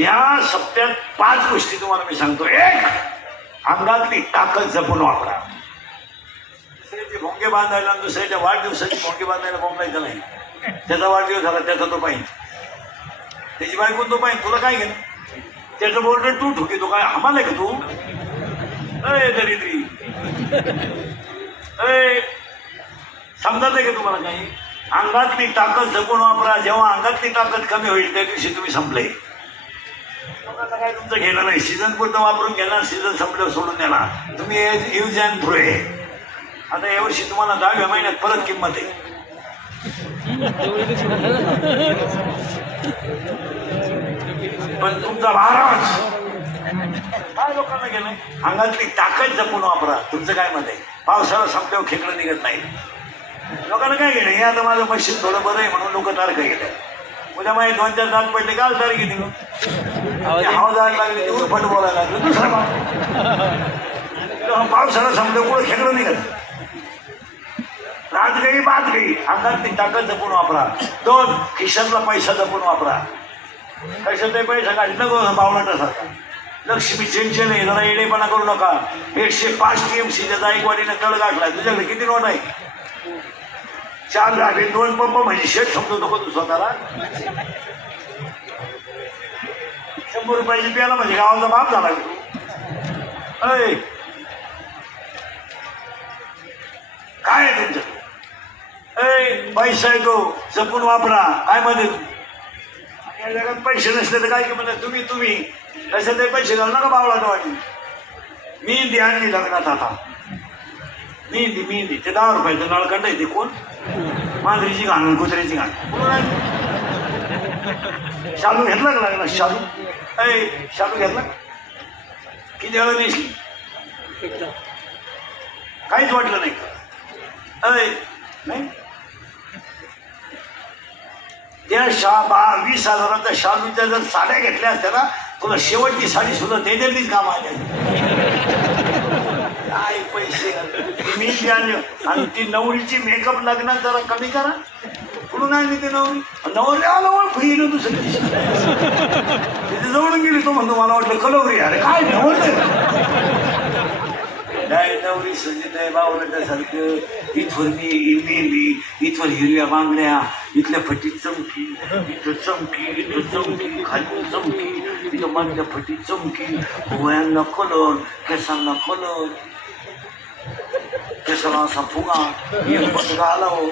या सप्त्यात पाच गोष्टी तुम्हाला मी सांगतो. एक अंगातली ताकद जपून वापरा. दुसऱ्याचे भोंगे बांधायला आणि दुसऱ्याच्या वाढदिवसाची भोंगे बांधायला बोंबायचं नाही. त्याचा वाढदिवस झाला त्याचा तो पाहिजे. त्याची बायको तो पाहिजे तुला काय घेणं? त्याचं बोर्ड तू ठोकी तो काय आम्हाला का तू? अरे दरिद्री. अरे समजत आहे का तुम्हाला काही? अंगातली ताकद जपून वापरा. जेव्हा अंगातली ताकद कमी होईल त्या दिवशी तुम्ही संपले. काय तुमचं घेणं नाही? सीझन पुरतं वापरून घेणार सीझन संपल्यावर सोडून देणार तुम्ही यूज अँड थ्रो आहे आता यावर्षी तुम्हाला दहाव्या महिन्यात परत किंमत आहे. पण तुमचा महाराज काय लोकांना गेलं अंगातली ताकद जपून वापरा. तुमचं काय मत आहे? पावसाळा संपल्यावर खेकडं निघत नाही लोकांना काय गेलं हे आता माझं मशीन थोडं बरं आहे म्हणून लोक तारखा गेलं उद्या माझे दोन चार दात पडले काल तारखे निघून हवा लागले लागली बोलायला लागलं. दुसरा पाव पावसाळा समजा कुठं खेकडं निघत रात गई बात गई अंगातली ताकद जपून वापरा. दोन खिशातला पैसा जपून वापरा. कशात पैसा काढ नको बावळाटासारखा लक्ष्मी चंचल आहे जरा येडेपणा करू नका. एकशे पाच टी एम सीच्या जाईकवाडीने तळ गाठला तुझ्याकडे किती नोट आहे? चार झाले दोन पंप म्हणजे शेत समजू नको तू स्वतःला. शंभर रुपयाची प्याला म्हणजे गावाचा बाप झाला अय काय आहे तुमचं? अय पैसा आहे तो जपून वापरा. काय मध्ये या जगात पैसे नसले तर काय की तुम्ही तुम्ही. तसं ते पैसे घालणार नका बावळा वाटी मेहंदी आणली लग्नात आता. मेहंदी मेहंदी. ते दहा रुपयाचं नळखंड आहे ते कोण? मांजरीची घाण कुत्र्याची घाण. शालू घेतला का लागला शालू? अय शालू घेतला किती वेळा नेसली काहीच वाटलं नाही. अय नाही. त्या शा बा वीस हजाराच्या शालूच्या जर साड्या घेतल्या असत्या ना तुला शेवटची साडी सुद्धा त्याच्यातलीच काम आल्या काय पैसे? मी आणि आणि ती नवरीची मेकअप लग्नात जरा कमी करा. कुठून आणली ती नवरी? नवरी आलं ओळख येईल दुसऱ्या दिवशी म्हणतो मला वाटलं कलोगरी अरे काय नाही नवरी संजित आहे बावळल्यासारखं इथवर मी मेहंदी इथवर हिरव्या बांगड्या इथल्या फटीत चमकी इथं चमकी इथं चमकी खाली चमकी इथं मधल्या फटीत चमकी वयांना कलर केसांना कलर केसाला असा फुगा एक पत्र आला हो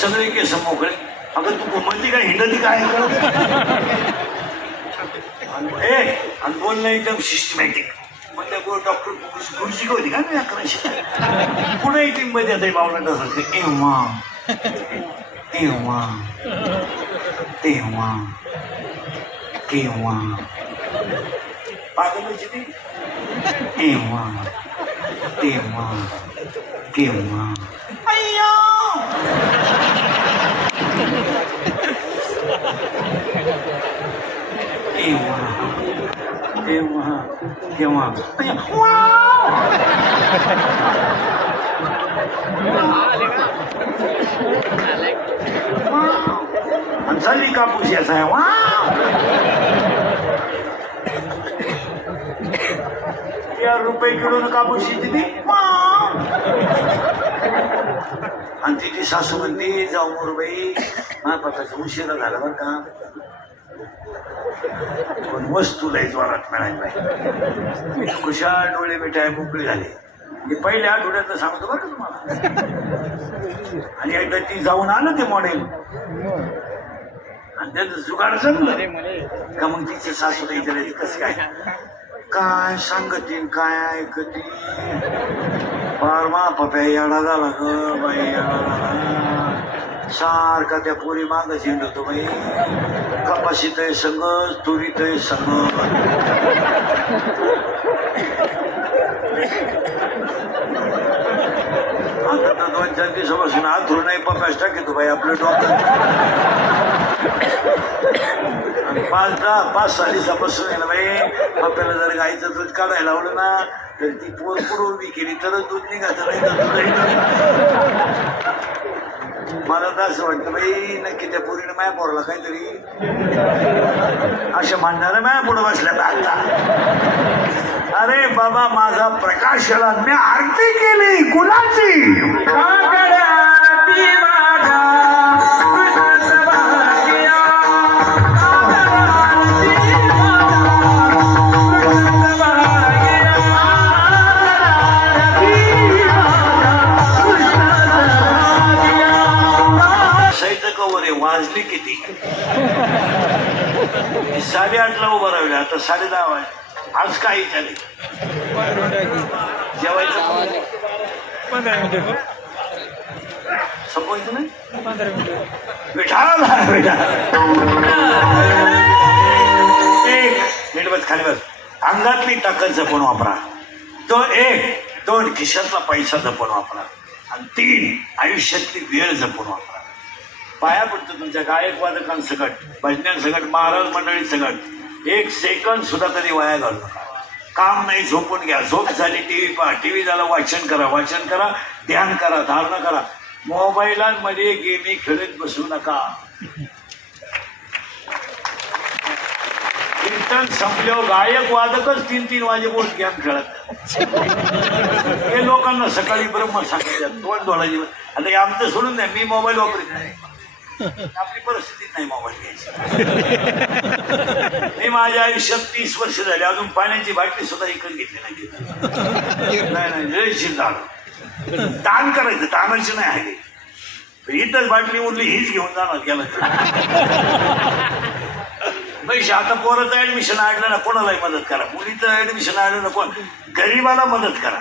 सगळे केस मोकळे. अगं तू म्हणती काय हिंडती काय आणि ए आणि बोलणं एकदम सिस्टमॅटिक म्हणलं डॉक्टर खुर्ची होती का? नाही अकराशे. पुणे टीममध्ये आता बावला तसं केव्हा तेव्हा तेव्हा केव्हा पागलाची ती एव्हा तेव्हा. केव्हा अय्या! तेव्हा. तेव्हा. तेव्हा. अय्या, वाव! वाव! आणि चालली कापूस याचा आहे वाव! चार रुपये किलो कापूस येते ती? आणि तिची सासू म्हणते जाऊ मोरबाई माझ्या पताचा उशिरा झाला बरं का. पण वस्तू लय जोरात मिळाली बाई. खुशाल डोळे मिठाय मोकळी झाले. मी पहिल्या आठवड्यात सांगतो बरं तुम्हाला. आणि एकदा ती जाऊन आलं ते मॉडेल आणि त्याचं जुगाड जमलं. का मग तिचे सासू विचारायचं कसं काय? काय सांगतील काय ऐकती? फार पप्या येडा झाला ग बाई येडा झाला. सारखा त्या पोरी माग झेंडतो बाई. कपाशीत आहे संगच तुरीत आहे संग. आता तर दोन चार दिवसापासून हात धुवून नाही पप्यास टाकतो बाई आपलं डॉक्टर आणि पाच दहा पाच सहा दिवसापासून आहे बाई आपल्याला जर गाईचं दूध काढायला लावलं ना तर ती पोर पुरवून मी केली तरच दूध निघायचं नाही तर मला तर असं वाटतं बाई नक्की त्या पोरीनं माया पोरला काहीतरी अशा म्हणणाऱ्या माया पुढं बसल्या आता. अरे बाबा माझा प्रकाशाला मी आरती केली कुणाची वाजली किती? साडेआठला उभं राहिलं आता साडे दहा वाजले आज काही झाले जेवायचं मिनिटे हो. संपवायचं नाही? मिनिटे विठाला एक नीट बस खाली बस. अंगातली ताकद जपून वापरा. दोन एक. दोन खिशातला पैसा जपून वापरा. आणि तीन आयुष्यातली वेळ जपून वापरा. पाया पडतो तुमच्या गायकवादकांसकट भजन्यांसकट महाराज मंडळी सकट एक सेकंद सुद्धा तरी वाया घालू नका. काम नाही झोपून घ्या. झोप झाली टीव्ही पहा. टीव्ही झाला वाचन करा. वाचन करा ध्यान करा धारणा करा. मोबाईलांमध्ये गेमी खेळत बसू नका. कीर्तन संपल्यावर गायक वादकच तीन तीन वाजेपोट गेम खेळत. हे लोकांना सकाळी ब्रह्म सांगायचं तोंड धोडायची आता हे आमचं सोडून द्या मी मोबाईल वापरत नाही. आपली परिस्थिती नाही मोबाईल घ्यायची. मी माझ्या आयुष्यात तीस वर्ष झाली अजून पाण्याची बाटली सुद्धा इकडे घेतली नाही. नाही नाही झालं दान करायचं दानाची नाही आहे. इथंच बाटली उरली हीच घेऊन जाणार गेला पैसे आता पोराचं ऍडमिशन आणलं ना कोणालाही मदत करा. मुलीचं ऍडमिशन आणलं ना कोण? गरीबाला मदत करा.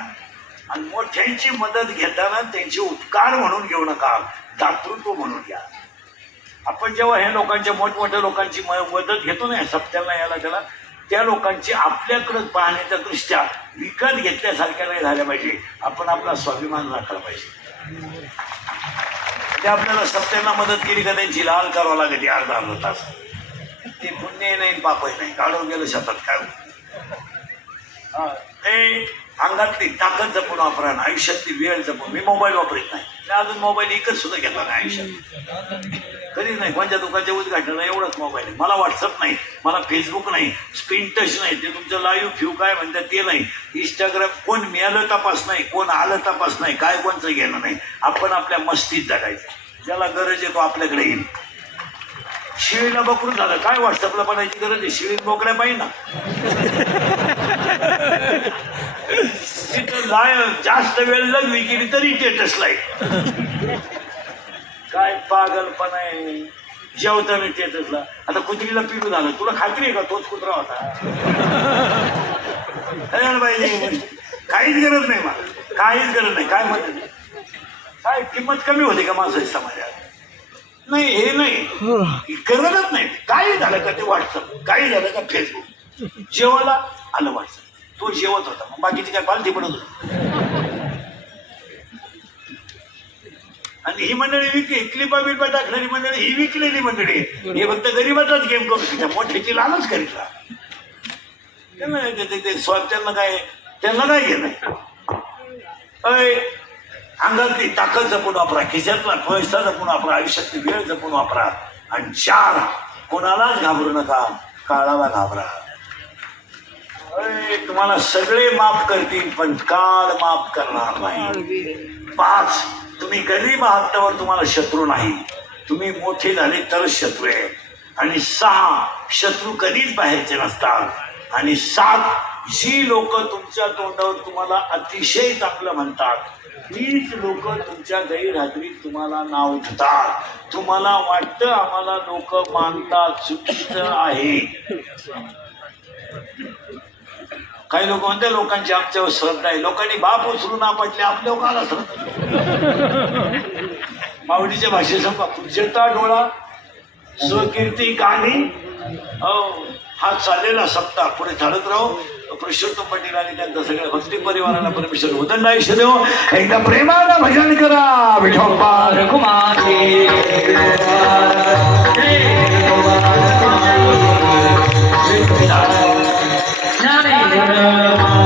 आणि मोठ्यांची मदत घेताना त्यांचे उपकार म्हणून घेऊ नका. दातृत्व म्हणून घ्या. आपण जेव्हा ह्या लोकांच्या मोठमोठ्या लोकांची म- मदत घेतो ना सप्त्याला याला त्याला त्या लोकांची आपल्याकडं पाहण्याच्या दृष्ट्या विकत घेतल्यासारख्या नाही झाल्या पाहिजे. आपण आपला स्वाभिमान राखला पाहिजे. ते आपल्याला सप्त्यांना मदत केली का त्यांची लाल करावं लागते अर्धा अर्धा तास. ते पुण्य नाही पापही नाही काढून गेलं शतात काय? हा, ते अंगातली ताकद जपून वापरा ना आयुष्यातली वेळ जपून. मी मोबाईल वापरत नाही. अजून मोबाईल एकच सुद्धा घेतला नाही आयुष्यात. कधीच नाही. कोणत्या दुकानच्या उद्घाटनाला एवढंच मोबाईल आहे. मला व्हॉट्सअप नाही मला फेसबुक नाही स्क्रीन टच नाही. ते तुमचं लाईव्ह फ्यू काय म्हणतात ते नाही. इंस्टाग्राम कोण मिळालं तपास नाही कोण आलं तपास नाही काय कोणचं घेणं नाही. आपण आपल्या मस्तीत जगायचं. ज्याला गरज आहे तो आपल्याकडे येईल. शिळीला बकरून झालं. काय व्हॉट्सअपला बनायची गरज आहे? शिळीत बोकड्या पाहिजे ना तिथं जास्त वेळ लगवी केली तरी टेटस लाइट काय पागलपणा आहे? जेवताना टेटसला आता कुत्रीला पिलू झालं. तुला खात्री आहे का? तोच कुत्रा होता. पाहिजे काहीच गरज नाही मला. काहीच गरज नाही. काय म्हणत काय किंमत कमी होते का माणसाची समाजात? नाही हे नाही. गरजच नाही. काही झालं का ते व्हॉट्सअप काही झालं का फेसबुक जेवायला आलं व्हॉट्सअप तो जेवत होता. मग बाकीची काय पालथी पडत होती? आणि ही मंडळी विकली क्लिपा बिपा टाकणारी मंडळी ही विकलेली मंडळी. हे फक्त गरीबाचाच गेम करू शकता मोठ्याची लालच करीतला. त्यांना ते- ते- त्यांना काय त्यांना काय घेणं अय अंगातली ताकद जपून वापरा खिशातला पैसा जपून वापरा आयुष्यातली वेळ जपून वापरा. आणि चार कोणालाच घाबरू नका काळाला घाबरा. अय, तुम्हाला सगळे माफ करतील पण काळ माफ करणार नाही. पाच तुम्ही गरीब आहात त्यावर तुम्हाला शत्रू नाही. तुम्ही मोठे झाले तरच शत्रू आहे. आणि सहा शत्रू कधीच बाहेरचे नसतात. आणि सात जी लोक तुमच्या तोंडावर तुम्हाला अतिशय चांगलं म्हणतात तीच लोक तुमच्या गैरहजरीत तुम्हाला नाव घेतात तुम्हाला वाटतं आम्हाला लोक मानतात चुकीचं आहे. काही लोक म्हणते लोकांची आमच्यावर श्रद्धा आहे. लोकांनी बाप उचलून आपटले आपल्या लोकांना श्रद्धा? मावडीच्या भाषेसंपा पूज्यता डोळा स्वकीर्ती गाणी हो हा चाललेला सप्ताह. पुढे चालत राहू. पुरुषोत्तम पाटील आणि त्यांचा सगळ्या भक्ती परिवाराला परमेश्वर उदंड आयुष्य देव. एकदा प्रेमाला भजन करा विठोबा रघुमाते. Yeah.